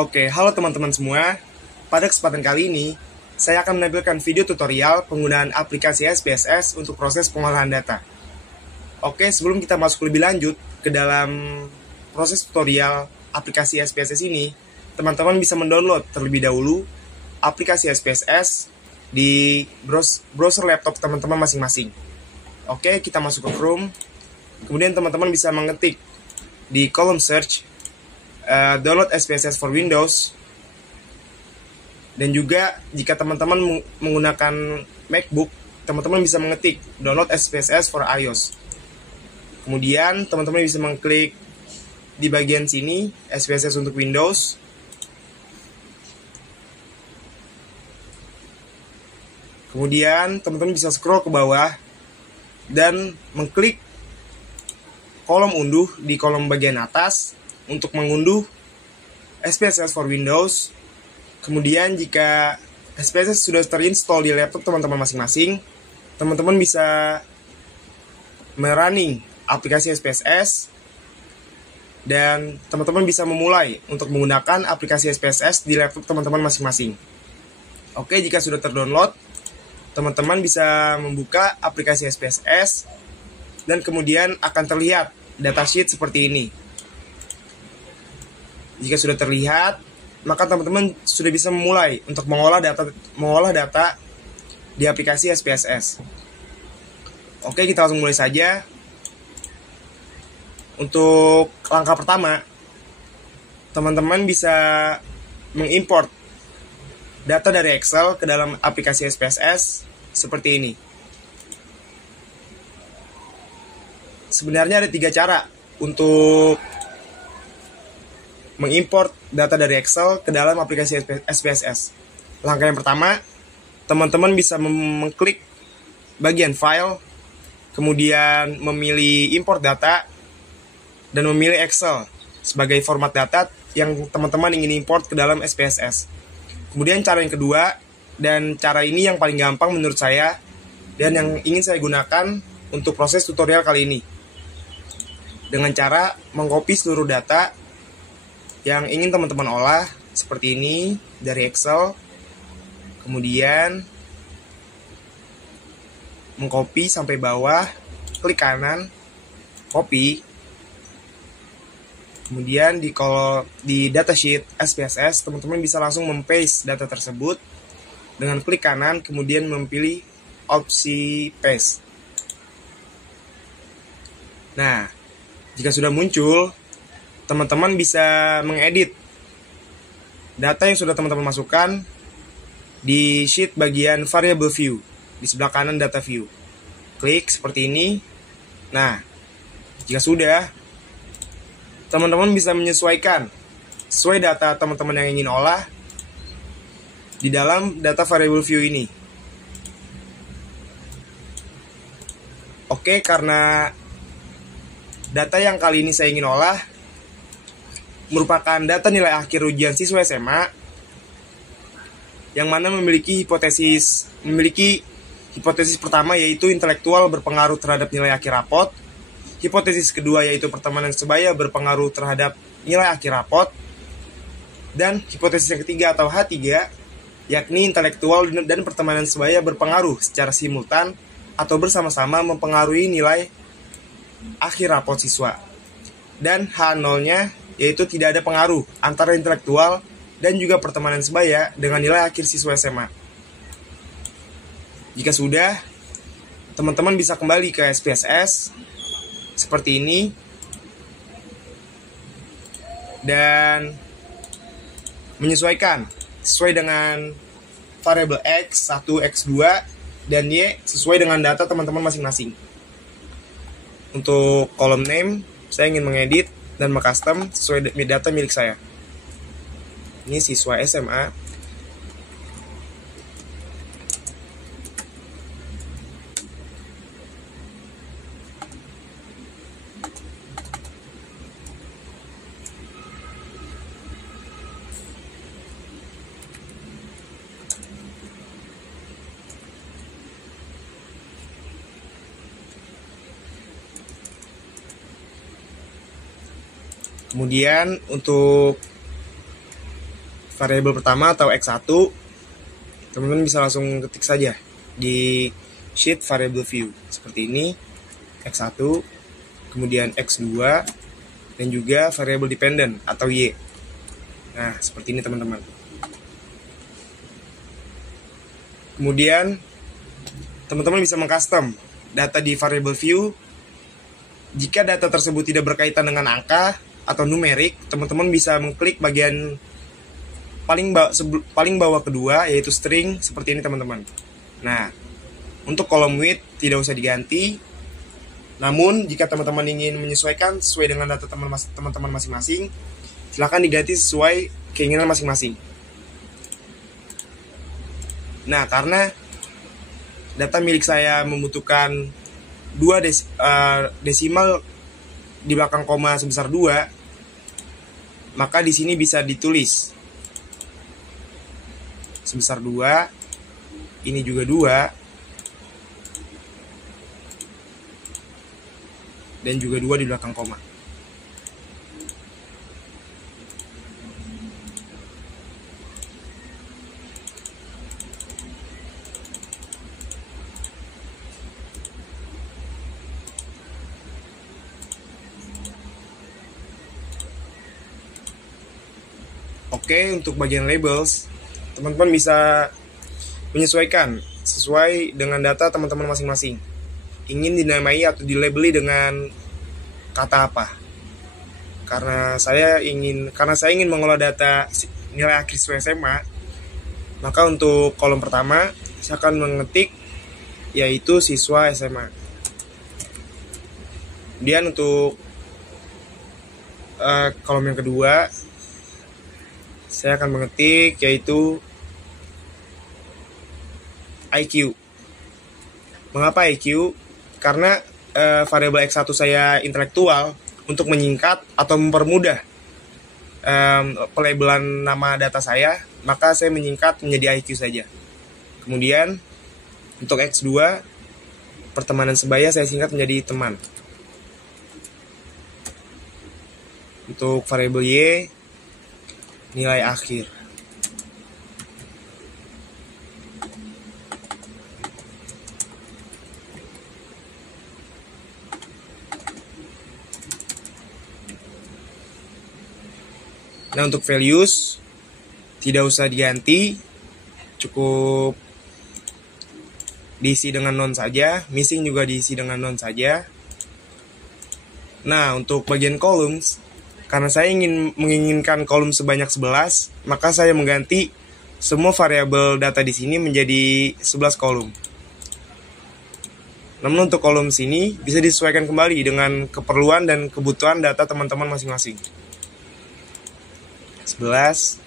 Oke, halo teman-teman semua. Pada kesempatan kali ini, saya akan menampilkan video tutorial penggunaan aplikasi SPSS untuk proses pengolahan data. Oke, sebelum kita masuk lebih lanjut ke dalam proses tutorial aplikasi SPSS ini, teman-teman bisa mendownload terlebih dahulu aplikasi SPSS di browser laptop teman-teman masing-masing. Oke, kita masuk ke Chrome. Kemudian teman-teman bisa mengetik di kolom search download SPSS for Windows. Dan juga jika teman-teman menggunakan MacBook, teman-teman bisa mengetik download SPSS for iOS. Kemudian teman-teman bisa mengklik di bagian sini SPSS untuk Windows. Kemudian teman-teman bisa scroll ke bawah dan mengklik kolom unduh di kolom bagian atas untuk mengunduh SPSS for Windows. Kemudian jika SPSS sudah terinstall di laptop teman-teman masing-masing, teman-teman bisa merunning aplikasi SPSS dan teman-teman bisa memulai untuk menggunakan aplikasi SPSS di laptop teman-teman masing-masing. Oke, jika sudah terdownload, teman-teman bisa membuka aplikasi SPSS dan kemudian akan terlihat datasheet seperti ini. Jika sudah terlihat, maka teman-teman sudah bisa memulai untuk mengolah data di aplikasi SPSS. Oke, kita langsung mulai saja. Untuk langkah pertama, teman-teman bisa mengimport data dari Excel ke dalam aplikasi SPSS seperti ini. Sebenarnya ada 3 cara untuk mengimport data dari Excel ke dalam aplikasi SPSS. Langkah yang pertama, teman-teman bisa mengklik bagian file, kemudian memilih import data, dan memilih Excel sebagai format data yang teman-teman ingin import ke dalam SPSS. Kemudian cara yang kedua, dan cara ini yang paling gampang menurut saya, dan yang ingin saya gunakan untuk proses tutorial kali ini, dengan cara mengcopy seluruh data yang ingin teman-teman olah seperti ini dari Excel, kemudian mengcopy sampai bawah, klik kanan, copy, kemudian di datasheet SPSS teman-teman bisa langsung mempaste data tersebut dengan klik kanan, kemudian memilih opsi paste. Nah, jika sudah muncul, teman-teman bisa mengedit data yang sudah teman-teman masukkan di sheet bagian variable view di sebelah kanan data view. Klik seperti ini. Nah, jika sudah, teman-teman bisa menyesuaikan sesuai data teman-teman yang ingin olah di dalam data variable view ini. Oke, karena data yang kali ini saya ingin olah merupakan data nilai akhir ujian siswa SMA yang mana memiliki hipotesis pertama, yaitu intelektual berpengaruh terhadap nilai akhir rapot. Hipotesis kedua yaitu pertemanan sebaya berpengaruh terhadap nilai akhir rapot. Dan hipotesis yang ketiga atau H3, yakni intelektual dan pertemanan sebaya berpengaruh secara simultan atau bersama-sama mempengaruhi nilai akhir rapot siswa. Dan H0-nya yaitu tidak ada pengaruh antara intelektual dan juga pertemanan sebaya dengan nilai akhir siswa SMA. Jika sudah, teman-teman bisa kembali ke SPSS seperti ini dan menyesuaikan sesuai dengan variabel X1, X2, dan Y sesuai dengan data teman-teman masing-masing. Untuk kolom name, saya ingin mengedit dan mengcustom sesuai data milik saya. Ini siswa SMA. Kemudian untuk variabel pertama atau X1, teman-teman bisa langsung ketik saja di sheet variable view seperti ini, X1, kemudian X2, dan juga variable dependent atau Y. Nah, seperti ini teman-teman. Kemudian teman-teman bisa mengcustom data di variable view. Jika data tersebut tidak berkaitan dengan angka atau numerik, teman-teman bisa mengklik bagian paling bawah kedua, yaitu string, seperti ini teman-teman. Nah, untuk column width tidak usah diganti. Namun, jika teman-teman ingin menyesuaikan sesuai dengan data teman-teman masing-masing, silakan diganti sesuai keinginan masing-masing. Nah, karena data milik saya membutuhkan 2 desimal di belakang koma sebesar 2, maka di sini bisa ditulis sebesar 2, ini juga 2, dan juga 2 di belakang koma. Oke, untuk bagian labels, teman-teman bisa menyesuaikan sesuai dengan data teman-teman masing-masing. Ingin dinamai atau dilabeli dengan kata apa? Karena saya ingin mengolah data nilai akhir siswa SMA, maka untuk kolom pertama saya akan mengetik yaitu siswa SMA. Kemudian untuk kolom yang kedua, saya akan mengetik yaitu IQ. Mengapa IQ? Karena variabel X1 saya intelektual. Untuk menyingkat atau mempermudah pelabelan nama data saya, maka saya menyingkat menjadi IQ saja. Kemudian untuk X2, pertemanan sebaya saya singkat menjadi teman. Untuk variabel Y, nilai akhir. Nah, untuk values tidak usah diganti, cukup diisi dengan none saja, missing juga diisi dengan none saja. Nah, untuk bagian columns, karena saya menginginkan kolom sebanyak 11, maka saya mengganti semua variabel data di sini menjadi 11 kolom. Namun untuk kolom sini bisa disesuaikan kembali dengan keperluan dan kebutuhan data teman-teman masing-masing. 11.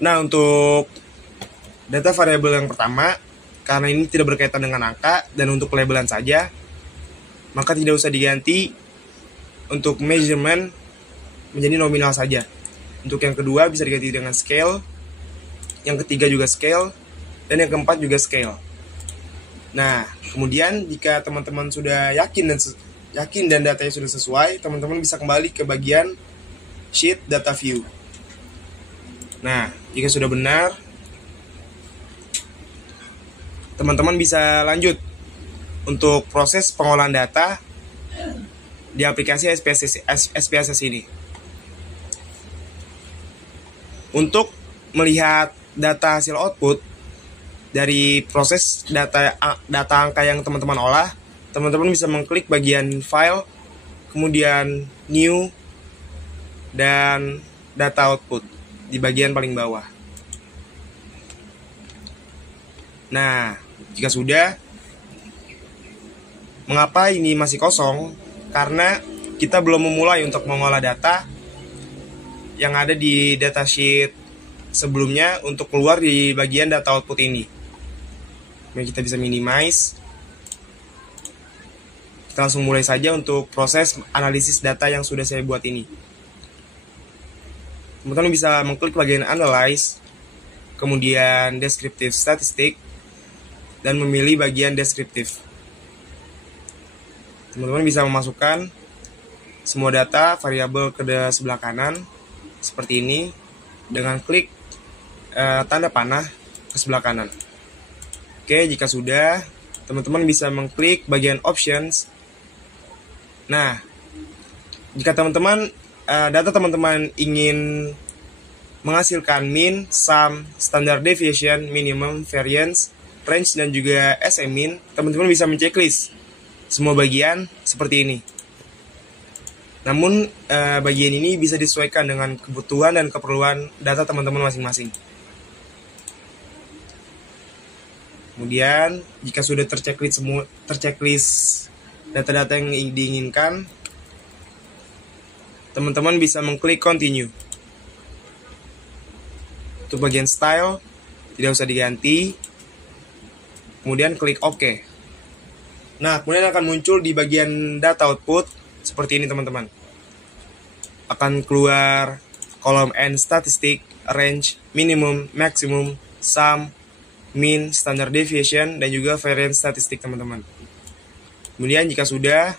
Nah, untuk data variabel yang pertama, karena ini tidak berkaitan dengan angka dan untuk pelabelan saja, maka tidak usah diganti. Untuk measurement menjadi nominal saja. Untuk yang kedua bisa diganti dengan scale, yang ketiga juga scale, dan yang keempat juga scale. Nah, kemudian jika teman-teman sudah yakin dan datanya sudah sesuai, teman-teman bisa kembali ke bagian sheet data view. Nah, jika sudah benar, teman-teman bisa lanjut untuk proses pengolahan data di aplikasi SPSS ini. Untuk melihat data hasil output dari proses data angka yang teman-teman olah, teman-teman bisa mengklik bagian file, kemudian new, dan data output di bagian paling bawah. Nah, jika sudah, mengapa ini masih kosong? Karena kita belum memulai untuk mengolah data yang ada di datasheet sebelumnya untuk keluar di bagian data output ini. Kita bisa minimize. Kita langsung mulai saja untuk proses analisis data yang sudah saya buat ini. Teman-teman bisa mengklik bagian analyze, kemudian descriptive statistic, dan memilih bagian descriptive. teman-teman bisa memasukkan semua data variabel ke sebelah kanan seperti ini dengan klik tanda panah ke sebelah kanan. Oke, jika sudah, teman-teman bisa mengklik bagian options. Nah, jika teman-teman data teman-teman ingin menghasilkan min, sum, standard deviation, minimum, variance, range, dan juga SMIN, teman-teman bisa menceklis semua bagian seperti ini. Namun, bagian ini bisa disesuaikan dengan kebutuhan dan keperluan data teman-teman masing-masing. Kemudian, jika sudah terchecklist data-data yang diinginkan, teman-teman bisa mengklik continue. Untuk bagian style, tidak usah diganti. Kemudian klik OK. Nah, kemudian akan muncul di bagian data output seperti ini teman-teman. Akan keluar kolom N statistik, range, minimum, maximum, sum, min, standard deviation, dan juga variance statistik teman-teman. Kemudian jika sudah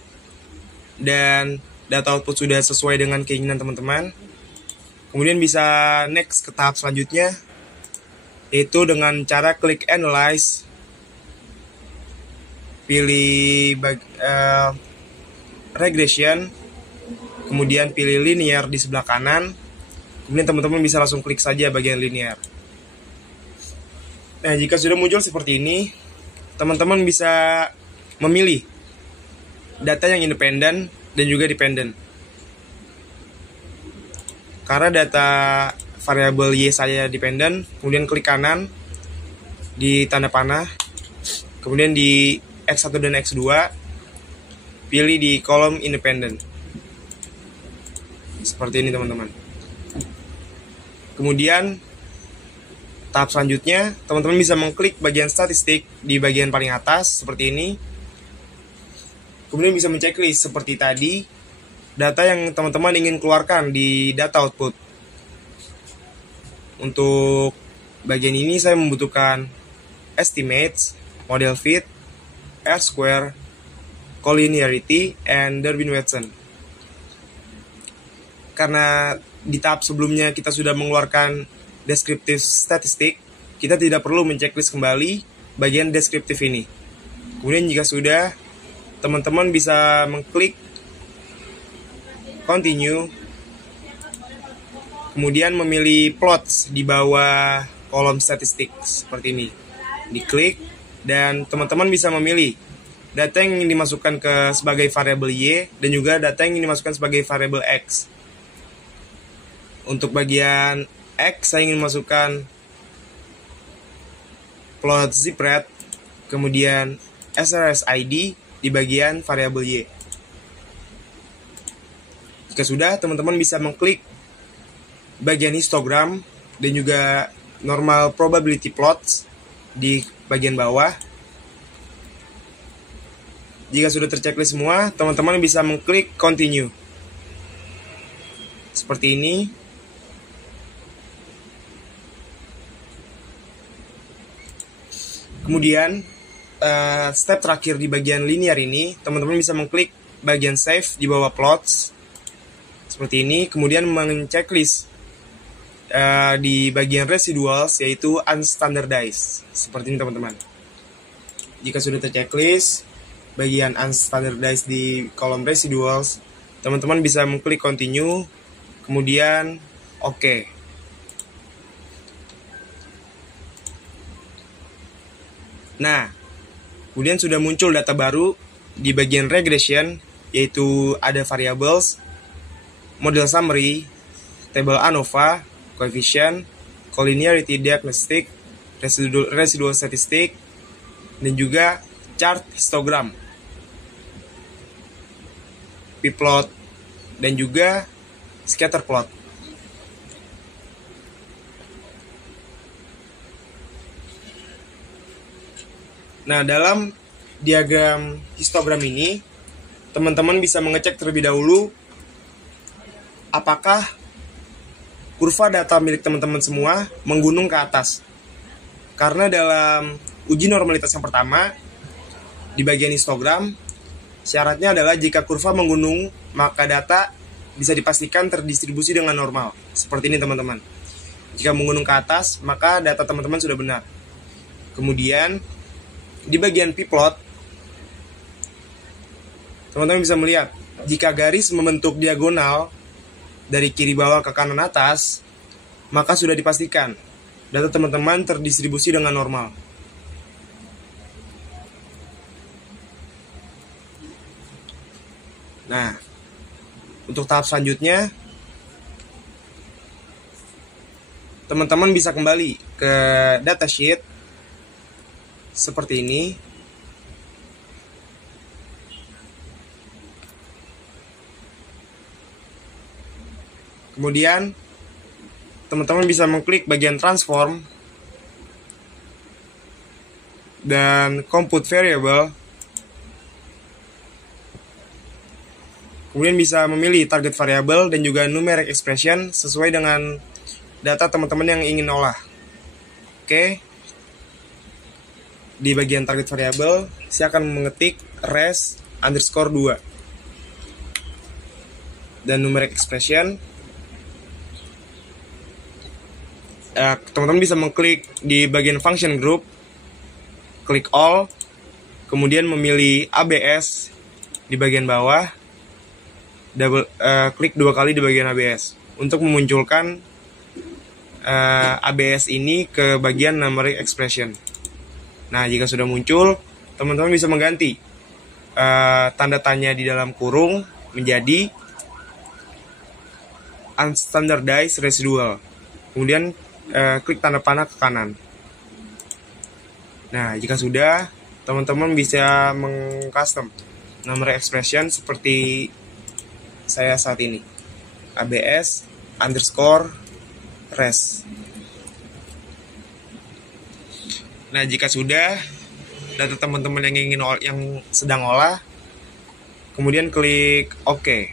dan data output sudah sesuai dengan keinginan teman-teman, kemudian bisa next ke tahap selanjutnya, yaitu dengan cara klik analyze, pilih regression, kemudian pilih linear di sebelah kanan, kemudian teman-teman bisa langsung klik saja bagian linear. Nah, jika sudah muncul seperti ini, teman-teman bisa memilih data yang independen dan juga dependent. Karena data variabel Y saya dependent, kemudian klik kanan di tanda panah, kemudian di X1 dan X2, pilih di kolom independent. Seperti ini teman-teman. Kemudian tahap selanjutnya, teman-teman bisa mengklik bagian statistik di bagian paling atas seperti ini. Kemudian bisa menceklis seperti tadi data yang teman-teman ingin keluarkan di data output. Untuk bagian ini saya membutuhkan estimates, model fit, R-square, collinearity, and Durbin-Watson. Karena di tahap sebelumnya kita sudah mengeluarkan deskriptif statistik, kita tidak perlu menceklis kembali bagian deskriptif ini. Kemudian jika sudah, teman-teman bisa mengklik continue, kemudian memilih plots di bawah kolom statistik seperti ini. Diklik dan teman-teman bisa memilih data yang ingin dimasukkan sebagai variabel Y dan juga data yang ingin dimasukkan sebagai variabel X. Untuk bagian X saya ingin masukkan plot zipRat, kemudian SRSID di bagian variabel Y. Jika sudah, teman-teman bisa mengklik bagian histogram dan juga normal probability plots di bagian bawah. Jika sudah terchecklist semua, teman-teman bisa mengklik continue. Seperti ini. Kemudian, step terakhir di bagian linear ini, teman-teman bisa mengklik bagian save di bawah plots. Seperti ini, kemudian menceklis di bagian residuals, yaitu unstandardized. Seperti ini teman-teman. Jika sudah terchecklist bagian unstandardized di kolom residuals, teman-teman bisa mengklik continue, kemudian OK. Nah, kemudian sudah muncul data baru di bagian regression, yaitu ada variables, model summary, table ANOVA, coefficient, collinearity diagnostic, residual statistic, dan juga chart histogram, p-plot, dan juga scatter plot. Nah, dalam diagram histogram ini, teman-teman bisa mengecek terlebih dahulu apakah kurva data milik teman-teman semua menggunung ke atas. Karena dalam uji normalitas yang pertama, di bagian histogram, Syaratnya adalah jika kurva menggunung, maka data bisa dipastikan terdistribusi dengan normal. Seperti ini teman-teman. Jika menggunung ke atas, maka data teman-teman sudah benar. Kemudian, di bagian p-plot, teman-teman bisa melihat, jika garis membentuk diagonal dari kiri bawah ke kanan atas, maka sudah dipastikan data teman-teman terdistribusi dengan normal. Nah, untuk tahap selanjutnya, teman-teman bisa kembali ke datasheet seperti ini. Kemudian, teman-teman bisa mengklik bagian transform dan compute variable. Kemudian bisa memilih target variable dan juga numeric expression sesuai dengan data teman-teman yang ingin olah. Oke. Di bagian target variable, saya akan mengetik res_2 dan numeric expression. Teman-teman bisa mengklik di bagian function group, klik all, kemudian memilih ABS di bagian bawah, klik 2 kali di bagian ABS untuk memunculkan ABS ini ke bagian numeric expression. Nah, jika sudah muncul, teman-teman bisa mengganti tanda tanya di dalam kurung menjadi unstandardized residual. Kemudian klik tanda panah ke kanan. Nah, jika sudah, teman-teman bisa mengcustom numeric expression seperti saya saat ini, ABS_res. Nah, jika sudah, data teman-teman yang sedang olah, kemudian klik OK.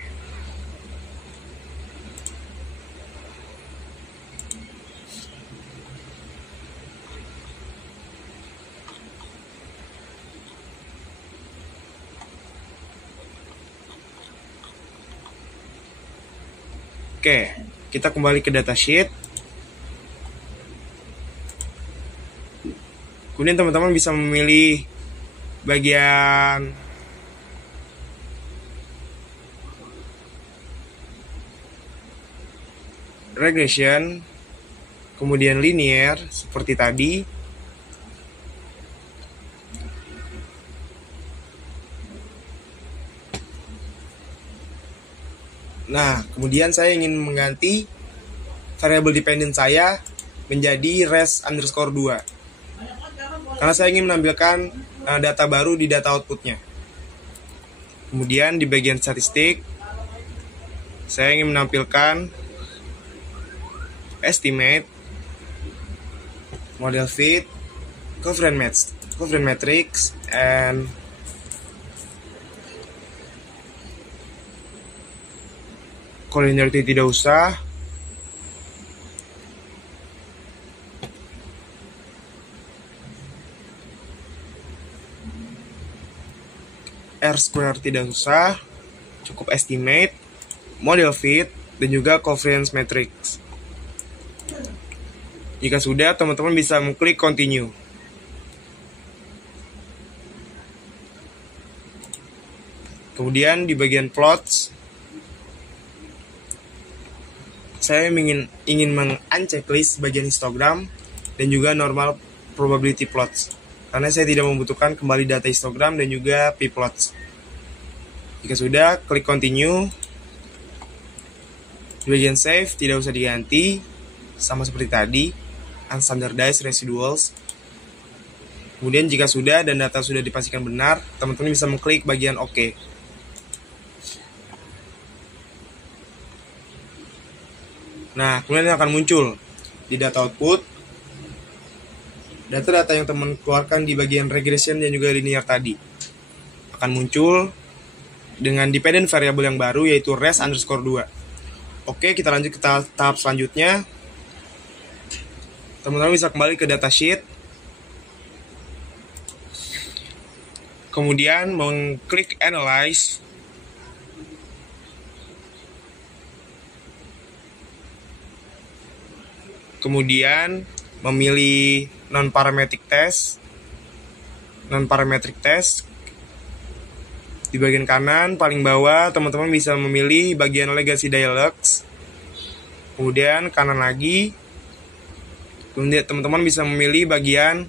Oke, kita kembali ke datasheet. Kemudian teman-teman bisa memilih bagian regression, kemudian linear seperti tadi. Nah, kemudian saya ingin mengganti variable dependent saya menjadi res_2 karena saya ingin menampilkan data baru di data outputnya. Kemudian di bagian statistik, saya ingin menampilkan estimate, model fit, covariance matrix, and collinearity tidak usah. R-square tidak usah. Cukup estimate, model fit, dan juga covariance matrix. Jika sudah, teman-teman bisa mengklik continue. Kemudian di bagian plots, saya ingin meng-unchecklist bagian histogram dan juga normal probability plots, karena saya tidak membutuhkan kembali data histogram dan juga p-plots. Jika sudah, klik continue. Di bagian save tidak usah diganti, sama seperti tadi, unstandardized residuals. Kemudian jika sudah dan data sudah dipastikan benar, teman-teman bisa mengklik bagian OK. Nah, kemudian akan muncul di data output data-data yang teman keluarkan di bagian regression dan juga linear tadi. Akan muncul dengan dependent variable yang baru, yaitu res_2. Oke, kita lanjut ke tahap selanjutnya. Teman-teman bisa kembali ke datasheet. Kemudian mengklik Analyze. Kemudian memilih non-parametric test. Di bagian kanan paling bawah teman-teman bisa memilih bagian legacy dialogs. Kemudian kanan lagi, kemudian teman-teman bisa memilih bagian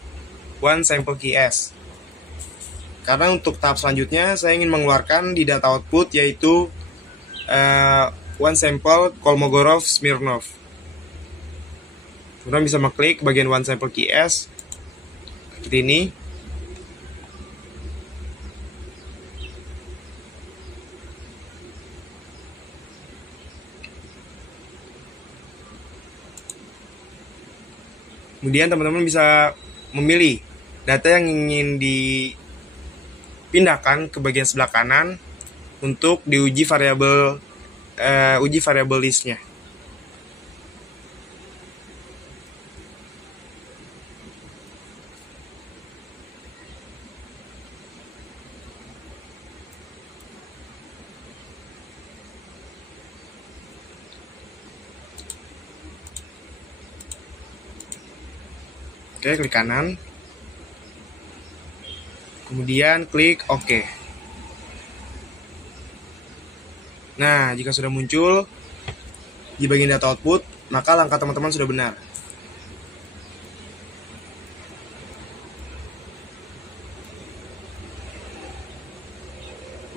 one sample KS. Karena untuk tahap selanjutnya saya ingin mengeluarkan di data output yaitu one sample Kolmogorov-Smirnov. Teman-teman bisa mengklik bagian one sample KS seperti ini. Kemudian teman-teman bisa memilih data yang ingin dipindahkan ke bagian sebelah kanan untuk diuji variabel listnya. Oke, klik kanan. Kemudian klik OK. Nah, jika sudah muncul di bagian data output, maka langkah teman-teman sudah benar.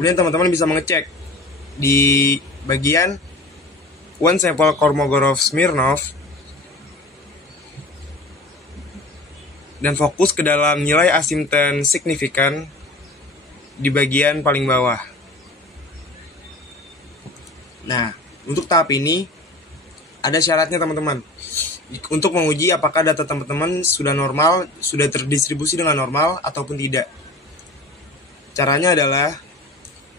Kemudian teman-teman bisa mengecek di bagian one sample Kolmogorov-Smirnov dan fokus ke dalam nilai asympton signifikan di bagian paling bawah. Nah, untuk tahap ini ada syaratnya teman-teman. Untuk menguji apakah data teman-teman sudah normal, sudah terdistribusi dengan normal ataupun tidak. Caranya adalah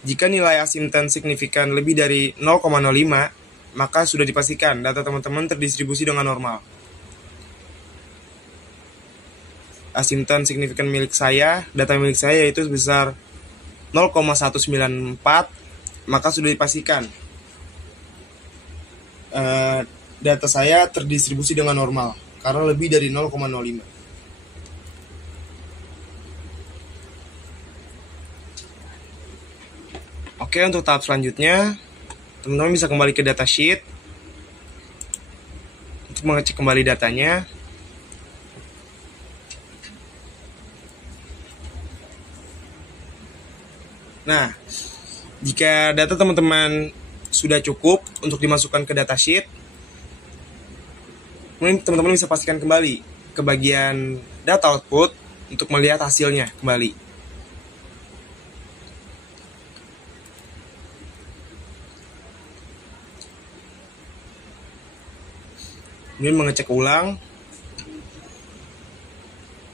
jika nilai asympton signifikan lebih dari 0,05, maka sudah dipastikan data teman-teman terdistribusi dengan normal. Asympton signifikan milik saya, data milik saya yaitu sebesar 0,194, maka sudah dipastikan data saya terdistribusi dengan normal karena lebih dari 0,05. Oke, untuk tahap selanjutnya teman-teman bisa kembali ke datasheet untuk mengecek kembali datanya. Nah, jika data teman-teman sudah cukup untuk dimasukkan ke datasheet, kemudian teman-teman bisa pastikan kembali ke bagian data output untuk melihat hasilnya kembali. Kemudian mengecek ulang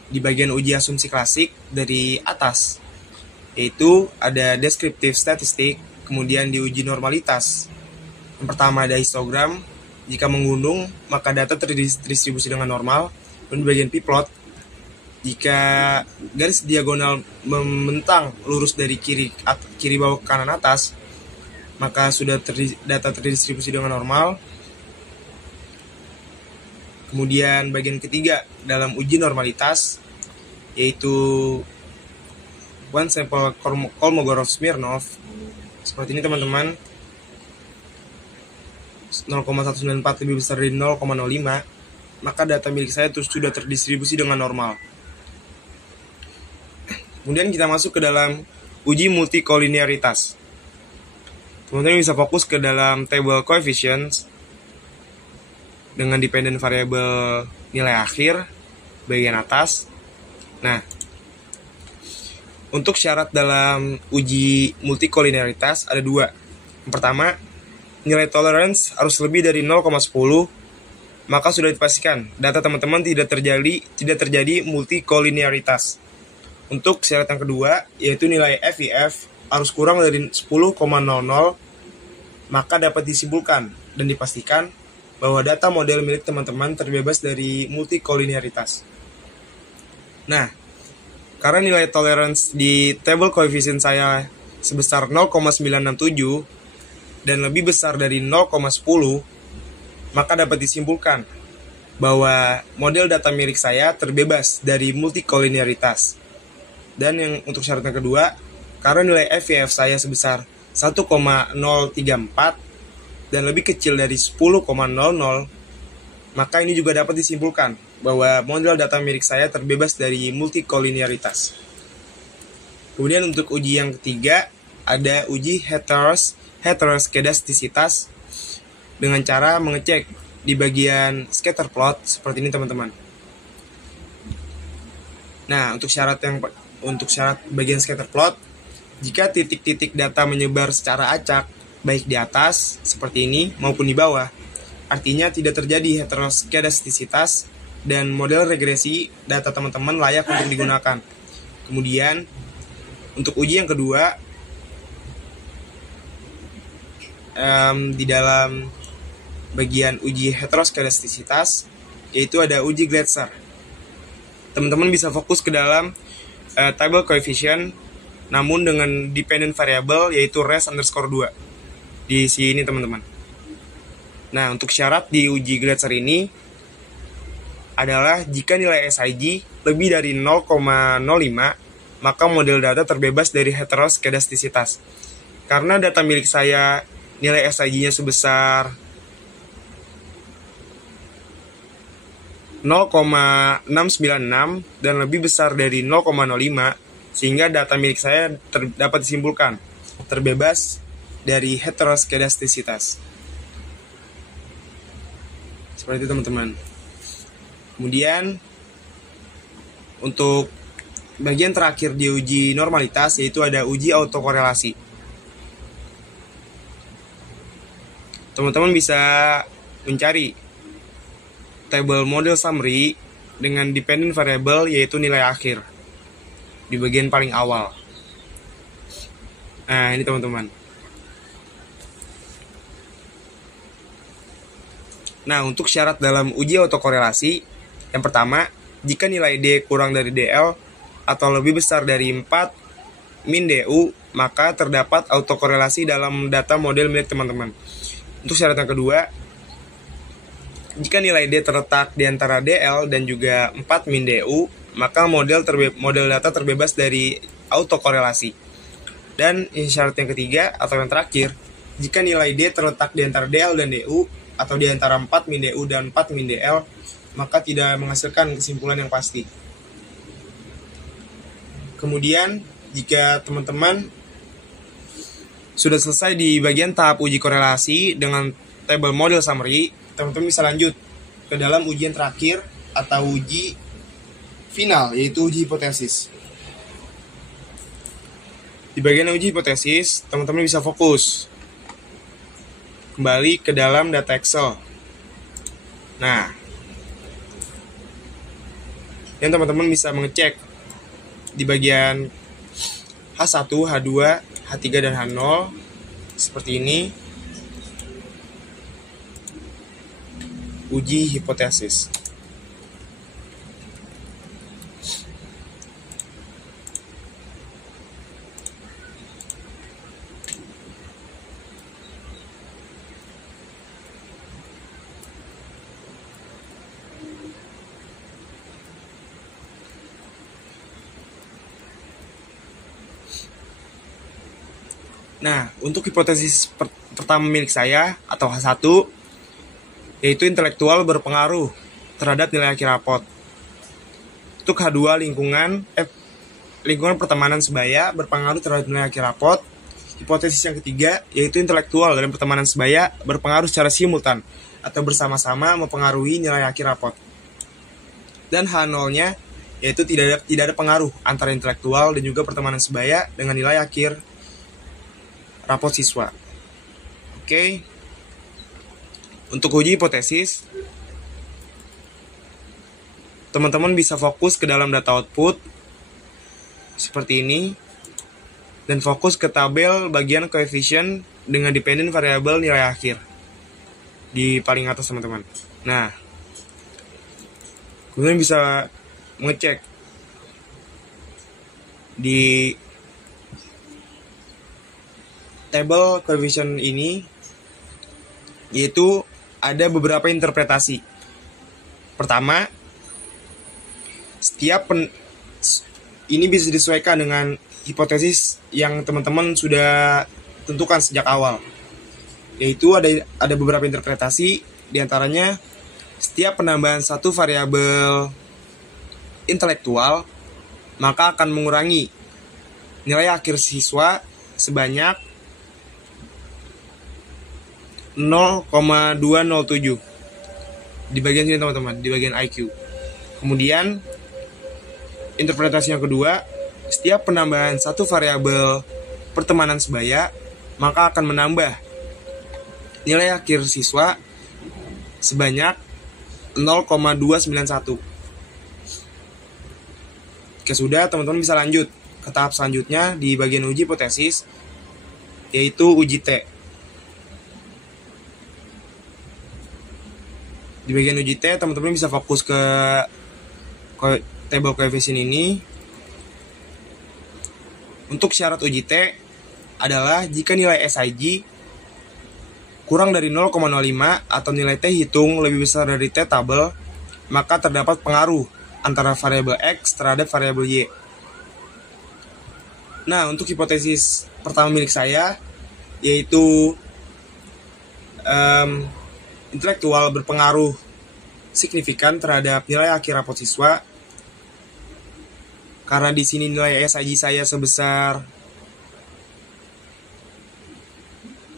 di bagian uji asumsi klasik dari atas, yaitu ada descriptive statistik, kemudian diuji normalitas. Yang pertama ada histogram, jika menggunung maka data terdistribusi dengan normal. Dan di bagian p-plot, jika garis diagonal membentang lurus dari kiri bawah ke kanan atas, maka sudah data terdistribusi dengan normal. Kemudian bagian ketiga dalam uji normalitas, yaitu one sample Kolmogorov-Smirnov seperti ini teman-teman, 0,194 lebih besar dari 0,05, maka data milik saya sudah terdistribusi dengan normal. Kemudian kita masuk ke dalam uji multikolinearitas. Teman-teman bisa fokus ke dalam table coefficients dengan dependent variable nilai akhir bagian atas. Nah, untuk syarat dalam uji multikolinearitas ada dua. Yang pertama, nilai tolerance harus lebih dari 0,10, maka sudah dipastikan data teman-teman tidak terjadi multikolinearitas. Untuk syarat yang kedua, yaitu nilai FIF harus kurang dari 10,00, maka dapat disimpulkan dan dipastikan bahwa data model milik teman-teman terbebas dari multikolinearitas. Nah, Karena nilai tolerance di table coefficient saya sebesar 0,967 dan lebih besar dari 0,10, maka dapat disimpulkan bahwa model data milik saya terbebas dari multikoliniaritas. Dan yang untuk syarat yang kedua, karena nilai FVF saya sebesar 1,034 dan lebih kecil dari 10,00, maka ini juga dapat disimpulkan bahwa model data milik saya terbebas dari multikoliniaritas. Kemudian untuk uji yang ketiga, ada uji heteroskedastisitas dengan cara mengecek di bagian scatter plot seperti ini teman-teman. Nah, untuk syarat bagian scatter plot, jika titik-titik data menyebar secara acak baik di atas seperti ini maupun di bawah, artinya tidak terjadi heteroskedastisitas dan model regresi data teman-teman layak untuk digunakan. Kemudian untuk uji yang kedua, di dalam bagian uji heteroskedastisitas, yaitu ada uji Gletser. Teman-teman bisa fokus ke dalam table coefficient, namun dengan dependent variable yaitu res_2 di sini teman-teman. Nah, untuk syarat di uji Gletser ini adalah jika nilai SIG lebih dari 0,05, maka model data terbebas dari heteroskedastisitas. Karena data milik saya nilai SIG-nya sebesar 0,696 dan lebih besar dari 0,05, sehingga data milik saya dapat disimpulkan terbebas dari heteroskedastisitas. Seperti itu teman-teman. Kemudian untuk bagian terakhir di uji normalitas, yaitu ada uji autokorelasi. Teman-teman bisa mencari table model summary dengan dependent variable yaitu nilai akhir di bagian paling awal. Nah, ini teman-teman. Nah, untuk syarat dalam uji autokorelasi, yang pertama, jika nilai D kurang dari DL atau lebih besar dari 4 min DU, maka terdapat autokorelasi dalam data model milik teman-teman. Untuk syarat yang kedua, jika nilai D terletak di antara DL dan juga 4 min DU, maka model data terbebas dari autokorelasi. Dan syarat yang ketiga atau yang terakhir, jika nilai D terletak di antara DL dan DU atau di antara 4 min DU dan 4 min DL, maka tidak menghasilkan kesimpulan yang pasti. Kemudian, jika teman-teman sudah selesai di bagian tahap uji korelasi dengan table model summary, teman-teman bisa lanjut ke dalam ujian terakhir atau uji final, yaitu uji hipotesis. Di bagian uji hipotesis, teman-teman bisa fokus kembali ke dalam data Excel. Nah, dan teman-teman bisa mengecek di bagian H1, H2, H3, dan H0 seperti ini. Uji hipotesis. Nah, untuk hipotesis pertama milik saya atau H1, yaitu intelektual berpengaruh terhadap nilai akhir rapot. Untuk H2, lingkungan pertemanan sebaya berpengaruh terhadap nilai akhir rapot. Hipotesis yang ketiga, yaitu intelektual dan pertemanan sebaya berpengaruh secara simultan atau bersama-sama mempengaruhi nilai akhir rapot. Dan H0-nya, yaitu tidak ada pengaruh antara intelektual dan juga pertemanan sebaya dengan nilai akhir rapot siswa. Oke. Untuk uji hipotesis, teman-teman bisa fokus ke dalam data output seperti ini dan fokus ke tabel bagian coefficient dengan dependent variable nilai akhir di paling atas teman-teman. Nah, kemudian bisa mengecek Di table coefficient ini yaitu ada beberapa interpretasi. Pertama, ini bisa disesuaikan dengan hipotesis yang teman-teman sudah tentukan sejak awal. Yaitu ada beberapa interpretasi, diantaranya setiap penambahan satu variabel intelektual maka akan mengurangi nilai akhir siswa sebanyak 0,207 di bagian sini teman-teman, di bagian IQ. Kemudian interpretasi yang kedua, setiap penambahan satu variabel pertemanan sebaya maka akan menambah nilai akhir siswa sebanyak 0,291. Oke, sudah, teman-teman bisa lanjut ke tahap selanjutnya di bagian uji hipotesis, yaitu uji T. Di bagian uji T, teman-teman bisa fokus ke table coefficient ini. Untuk syarat uji T adalah jika nilai SIG kurang dari 0,05 atau nilai T hitung lebih besar dari T tabel, maka terdapat pengaruh antara variabel X terhadap variabel Y. Nah, untuk hipotesis pertama milik saya, yaitu intelektual berpengaruh signifikan terhadap nilai akhir rapot siswa, karena di sini nilai SIG saya sebesar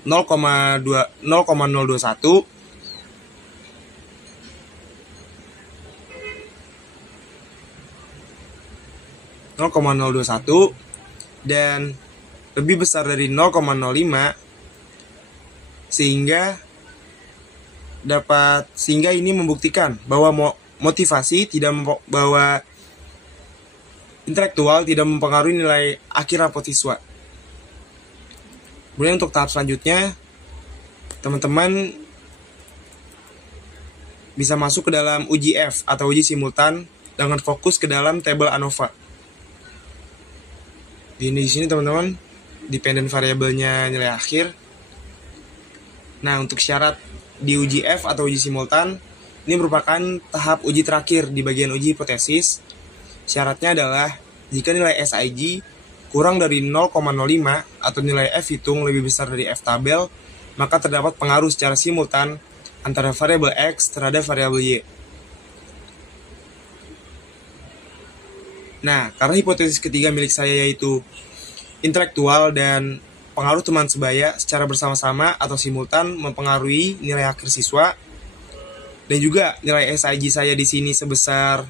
0,021, dan lebih besar dari 0,05, sehingga ini membuktikan bahwa bahwa intelektual tidak mempengaruhi nilai akhir rapot siswa. Kemudian untuk tahap selanjutnya, teman-teman bisa masuk ke dalam uji F atau uji simultan dengan fokus ke dalam tabel ANOVA. Di sini teman-teman, dependent variabelnya nilai akhir. Nah, untuk syarat di uji F atau uji simultan, ini merupakan tahap uji terakhir di bagian uji hipotesis. Syaratnya adalah jika nilai SIG kurang dari 0,05 atau nilai F hitung lebih besar dari F tabel, maka terdapat pengaruh secara simultan antara variabel X terhadap variabel Y. Nah, karena hipotesis ketiga milik saya yaitu intelektual dan pengaruh teman sebaya secara bersama-sama atau simultan mempengaruhi nilai akhir siswa, dan juga nilai SIG saya di sini sebesar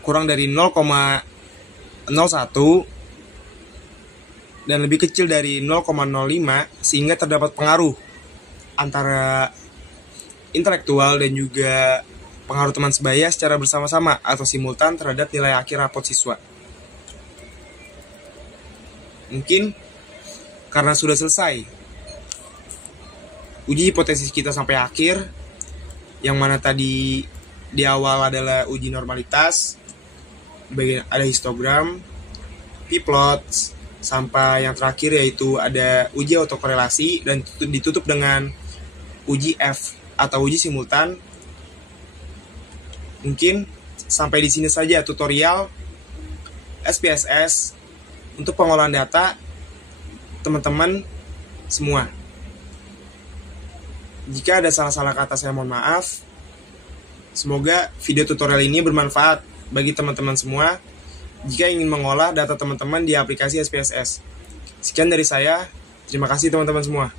kurang dari 0,01 dan lebih kecil dari 0,05, sehingga terdapat pengaruh antara intelektual dan juga pengaruh teman sebaya secara bersama-sama atau simultan terhadap nilai akhir rapot siswa. Mungkin karena sudah selesai uji hipotesis kita sampai akhir, yang mana tadi di awal adalah uji normalitas, bagian ada histogram, p-plot, sampai yang terakhir yaitu ada uji autokorelasi dan ditutup dengan uji F atau uji simultan. Mungkin sampai di sini saja tutorial SPSS untuk pengolahan data teman-teman semua. Jika ada salah-salah kata, saya mohon maaf. Semoga video tutorial ini bermanfaat bagi teman-teman semua jika ingin mengolah data teman-teman di aplikasi SPSS. Sekian dari saya. Terima kasih teman-teman semua.